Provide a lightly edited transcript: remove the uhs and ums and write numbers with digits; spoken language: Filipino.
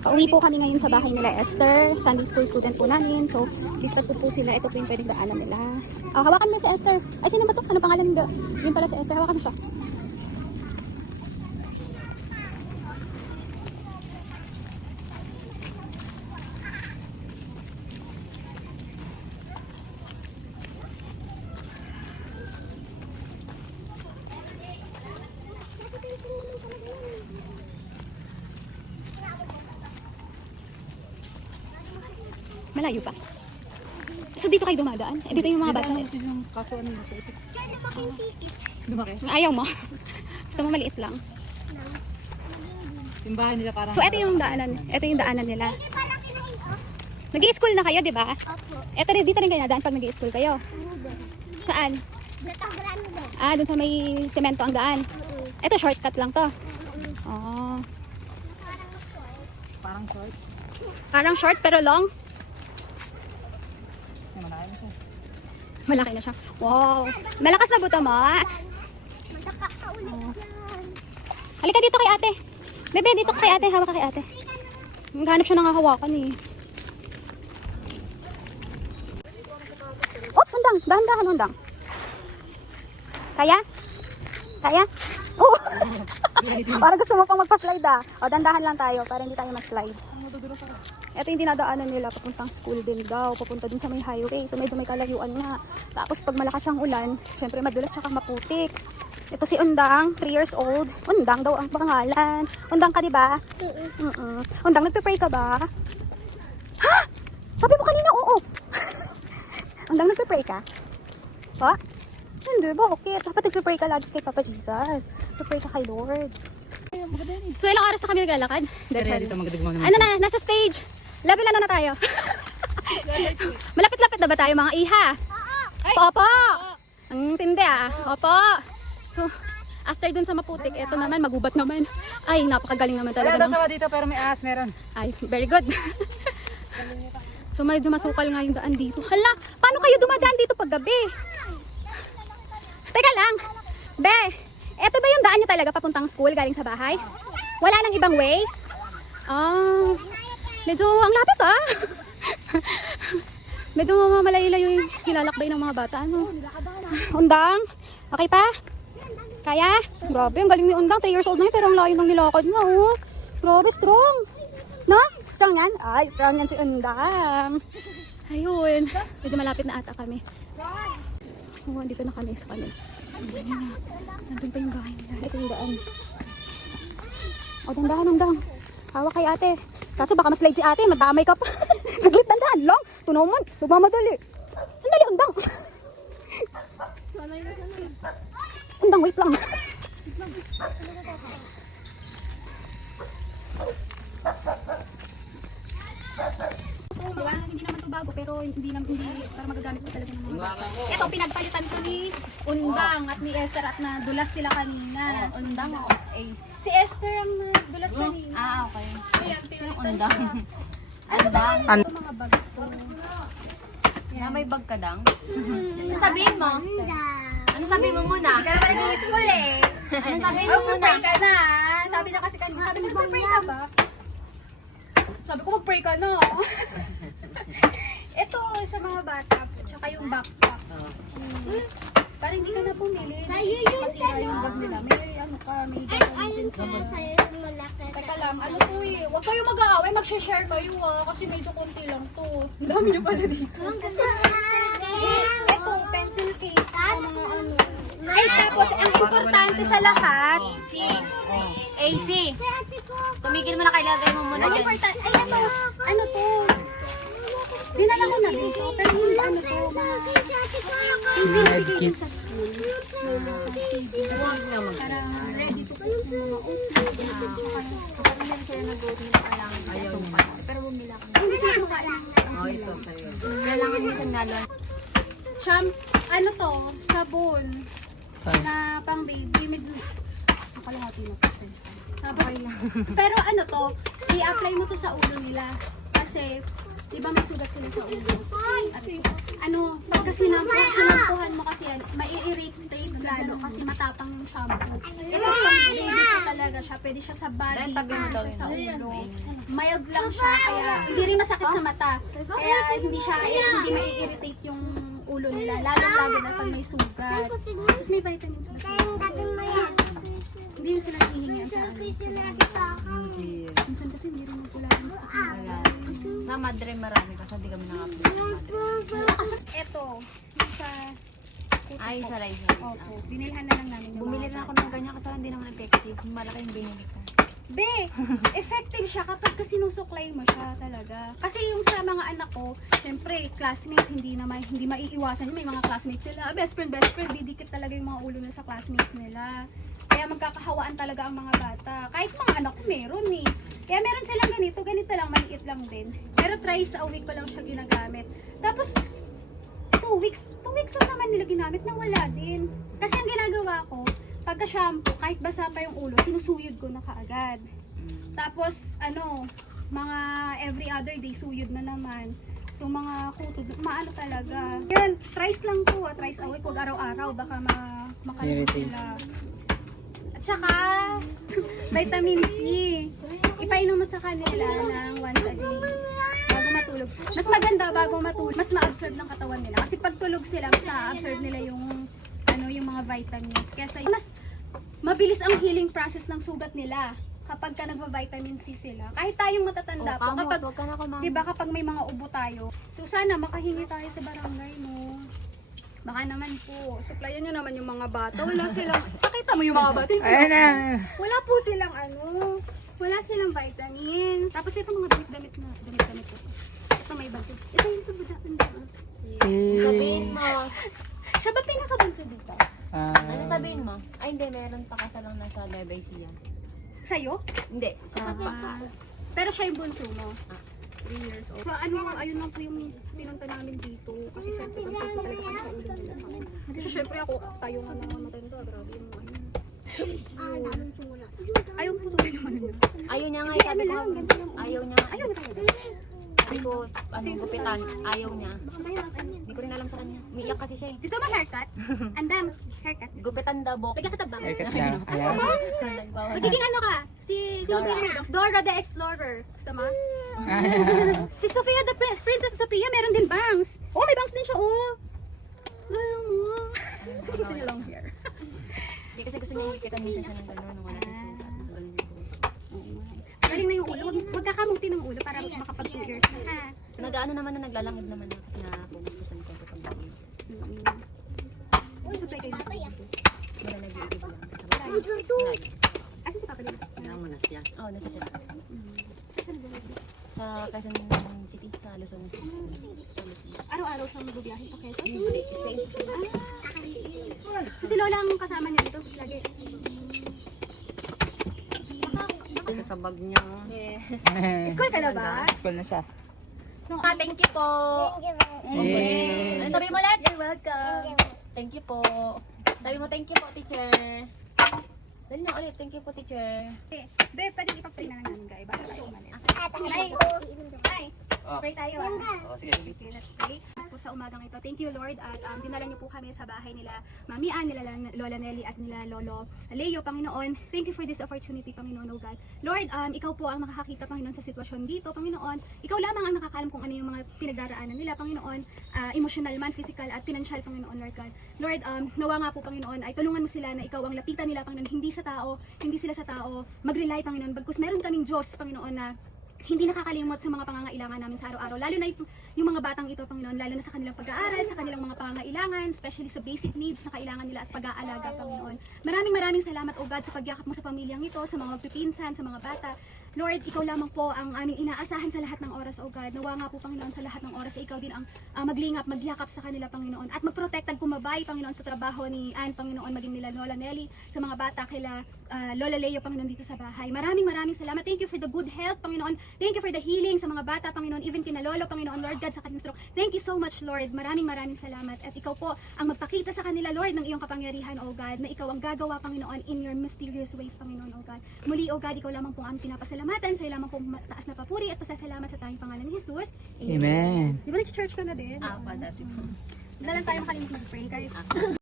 Pauwi po kami ngayon sa bahay nila Esther. Sunday school student po namin. So, lista po sila. Ito po yung pwedeng daanan nila. Hawakan mo si Esther. Ay, sino ba to? Ano pangalan nila? Yun pala si Esther. Hawakan mo siya. Malayo pa. So dito kayo dumadaan? Dito yung mga bata. Kaso ano dito? Lumaki. Ayaw mo. Gusto mo maliit lang. Simbahan nila parang... So ito yung daanan. Ito yung daanan nila. Nag-i-school na kayo, di ba? Ito rin, dito rin kayo nadaan pag nag-i-school kayo. Saan? Dun sa may semento ang daan. Ito shortcut lang to. Oh. Parang short. Parang short pero long. Malaki na siya. Malaki na siya. Wow. Malakas na buto mo. Oh. Halika dito kay ate. Bebe, dito kay ate. Hawak ka kay ate. Naghanap siya ng hawakan eh. Oops, undang. Dahan-dahan, undang. Kaya? Kaya? Oh! Para gusto mo pang magpa-slide O, dandahan lang tayo para hindi tayo ma-slide. Ito yung dinadaanan nila papuntang school din daw. Papunta dun sa may highway. So, medyo may kalayuan nga. Tapos, pag malakas ang ulan, syempre madulas tsaka maputik. Ito si Undang, 3 years old. Undang daw ang pangalan. Undang ka, diba? Undang, nagpe-pray ka ba? Ha? Sabi mo kanina, oo. Undang, nagpe-pray ka? Pa? Hindi, bakit? Dapat nagpe-pray ka lagi kay Papa Jesus. Nagpe-pray ka kay Lord. So, ilang oras na kami naglalakad? Dito magdagmang naman. Ano na? Nasa stage. Level ano na tayo? Malapit-lapit na ba tayo mga iha? Opo! Ang tindi Opo! So, after dun sa maputik, eto naman, magubat naman. Ay, napakagaling naman talaga. Wala daw dito pero may ahas meron. Ay, very good. So, medyo masukal nga yung daan dito. Hala, paano kayo dumadaan dito pag gabi? Teka lang. Be, eto ba yung daan niyo talaga papuntang school galing sa bahay? Wala nang ibang way? Medyo ang lapit Medyo mamalayo-layo yung nilalakbay ng mga bata. Ano? Undang? Okay pa? Kaya? Grabe, ang galing ni Undang. 3 years old na yun, pero ang layo ng nilakad niya. Grabe, strong. No? Strong yan? Ay, strong yan si Undang. Ayun. Medyo malapit na ata kami. Dito na kami sa kanil. Nandun pa yung bahay nila. Ito yung daan. Dandahan, Undang. Hawak kay ate. Kaso baka maslide si ate, madamay ka pa. Saglit, dandahan lang. Tunaman, nagmamadali. Sandali, Undang. Undang, wait lang. Diba? Hindi naman to bago pero hindi para magagamit ko talaga ng mga bata. Ito pinagpalitan ko ni Undang at ni Esther at nadulas sila kanina. Undang si Esther ang nadulas kanina. Okay. Ayan, pinagpalitan siya. Andang. Mga bag ko. Na may bag ka dang? Ano sabihin mo? Ano sabihin mo muna? Hindi ka naman nag-i-school Ano sabihin mo muna? Mag-pray ka na. Sabi na kasi kanina. Sabi na mag-pray ka ba? Sabi ko mag-pray ka na. Ito sa mga bata. Tsaka yung backpack. Parang hindi ka na pumili. Masira yung bag nila. May ano ka, may gagawin din sila. Teka lang, ano to huwag kayo mag-aaway, mag-share kayo kasi medyo konti lang to. Ang dami niyo pala dito. Ito, pencil case. Mga ano. Ay, tapos ang importante sa lahat, AC. Tumigil mo na, kailagay mo muna ang dyan. important, ay ano to? Dinala ko na dito, pero hindi ano to, hindi nabigay sa school. Para ready to cook ng mga pero bumila ko. Hindi sila kumakain. Ito sa'yo. Kailangan mo siyang nalons. Ano to? Sabon. Na pang baby. Nakalahati na to. Tapos, pero ano to? I-apply mo to sa ulo nila. Kasi, Di ba may sugat sila sa ulo? At, pagka sinampuhan mo kasi yan, mai-irritate lalo kasi matapang yung shampoo. Ito pang baby ko talaga siya. Pwede siya sa body, pwede siya sa ulo. Mild lang siya, kaya hindi rin masakit sa mata. Kaya hindi mai-irritate yung ulo nila, lalo na pag may sugat. Tapos may vitamins ba sila? Hindi yung sila hihingian sa minsan kasi hindi rin magkulagan sa Wala. Sa Madre marami kasi hindi kami nakapili sa Madre. Eto, yung sa Ay, sa Liza. Opo, binilhan na lang namin yung Bumili mga na ako ng ganyan kasi hindi naman effective. Malaki yung binili ko. Be, effective siya kapag kasi sinusuklay mo siya talaga. Kasi yung sa mga anak ko, syempre, classmate, hindi maiiwasan yun. May mga classmates sila. Best friend, didikit talaga yung mga ulo nila sa classmates nila. Kaya magkakahawaan talaga ang mga bata. Kahit mga anak ko meron eh. Kaya meron silang ganito lang, maliit lang din. Pero thrice a week ko lang siya ginagamit. Tapos, 2 weeks lang naman nila ginamit nang wala din. Kasi ang ginagawa ko, pagka shampoo, kahit basa pa yung ulo, sinusuyod ko na kaagad. Tapos, mga every other day, suyod na naman. So, mga kuto, maano talaga. Yan, thrice lang to, thrice a week, huwag araw-araw, baka makalimot sila. At saka, vitamin C. Ipainom mo sa kanila ng once a day. Bago matulog. Mas maganda bago matulog. Mas ma-absorb ng katawan nila. Kasi pag tulog sila, mas na-absorb nila yung mga vitamins. Kaya mas mabilis ang healing process ng sugat nila kapag ka nagva-vitamin C sila. Kahit tayong matatanda po, kapag, diba, kapag may mga ubo tayo. So sana makahingi tayo sa barangay mo. Baka naman po, supplyan nyo naman yung mga bata. Wala silang, pakita mo yung mga bata. Wala po silang wala silang vitamins. Tapos ito mga damit po. Ito may bago. Ito yung tubudakan dito. Sabihin mo. Siya ba pinakabunso dito? Ano sabihin mo? Ay, hindi. Meron pa kasalang nasa Bebay siya. Sa'yo? Hindi. Sa Pero siya yung bunso mo? 3 years old. So ayun lang po yung pinunta namin dito. Kasi syempre, concern po talaga kami sa ulo nila. Kasi syempre tayo nga naman matanda. Grabe yung ayaw po tuloy naman nila. ayaw niya nga. Sabi ko, ayaw niya nga. Ayaw na tayo. Sabi ko, gupitan. Ayaw niya. Hindi ko rin alam sa kanya. Umiiyak kasi siya eh. Gusto mo haircut? Andam, haircut. Gupitan daw, Bok. Lagyan ka tabang. Nagbawa. Magiging ka? Sino ba yung Dora the Explorer. Gusto mo? Si Sophia the Princess Sophia, meron din bangs. Oh, may bangs din siya, oh. Ayaw mo. Gusto niya long hair. Hindi kasi gusto niya ikitan minsan siya ng gano'n nung wala sa sugat. Galing na yung ulo. Huwag kakamuti ng ulo para makapag 2 years na. Ha? Nag-ano naman na naglalangid naman na kasi napupusan ko ito pag bago. Gusto tayo kayo na tayo. Wala nag-iigib lang. Asa si Papa nila? Kailangan mo na siya. Oo, nasa sila. Sa Quezon City, sa Luzon. Araw-araw siyang magbibiyahe pa kayo. Hindi, stay. So si Lola ang kasama niya dito lagi. Sa sabag niya. School ka na ba? School na siya. Thank you po. Yay! Ano sabi mo ulit? You're welcome. Thank you po. Sabi mo thank you po, teacher. Dali na ulit, thank you po, teacher. Be, pwede ipag-pray na lang namin guys. Baka tayo umalis. Ay, pray tayo Okay, let's pray. Po sa umagang ito. Thank you Lord at dinala niyo po kami sa bahay nila Mami Ann, nila Lola Nelly at nila Lolo Leo, Panginoon. Thank you for this opportunity, Panginoon, oh God. Lord, ikaw po ang nakakakita, Panginoon, sa sitwasyon dito, Panginoon. Ikaw lamang ang nakakaalam kung ano yung mga pinagdaraanan nila, Panginoon. Emotional man, physical at financial, Panginoon, Lord God. Lord, nawa nga po, Panginoon, ay tulungan mo sila na ikaw ang lapitan nila, Panginoon, hindi sila sa tao, mag-rely, Panginoon, bagkus meron kaming Diyos, Panginoon, na hindi nakakalimot sa mga pangangailangan namin sa araw-araw. Lalo na yung mga batang ito, Panginoon, lalo na sa kanilang pag-aaral, sa kanilang mga pangangailangan, especially sa basic needs na kailangan nila at pag-aalaga, Panginoon. Maraming salamat, O God, sa pagyakap mo sa pamilyang ito, sa mga magpipinsan, sa mga bata. Lord, ikaw lamang po ang aming inaasahan sa lahat ng oras, O God. Nawa nga po, Panginoon, sa lahat ng oras, ikaw din ang maglingap, magyakap sa kanila, Panginoon. At magprotektan, kumabay, Panginoon, sa trabaho ni Ann, Panginoon, maging nila Lola Nelly, sa mga bata, kila Lola Leo, Panginoon, dito sa bahay. Maraming salamat. Thank you for the good health, Panginoon. Thank you for the healing sa mga bata, Panginoon, even kina Lolo, Panginoon, Lord God. agad sa kanyang stroke. Thank you so much, Lord. Maraming salamat. At ikaw po ang magpakita sa kanila, Lord, ng iyong kapangyarihan, O God, na ikaw ang gagawa, Panginoon, in your mysterious ways, Panginoon, O God. Muli, O God, ikaw lamang po ang pinapasalamatan, sa iyo lamang po mataas na papuri at pasasalamat sa tayong pangalan ni Jesus. Amen. Di ba nag-church ka na din? Ah, pa dati po. Dalan tayo makalimutan mag-pray. Kahit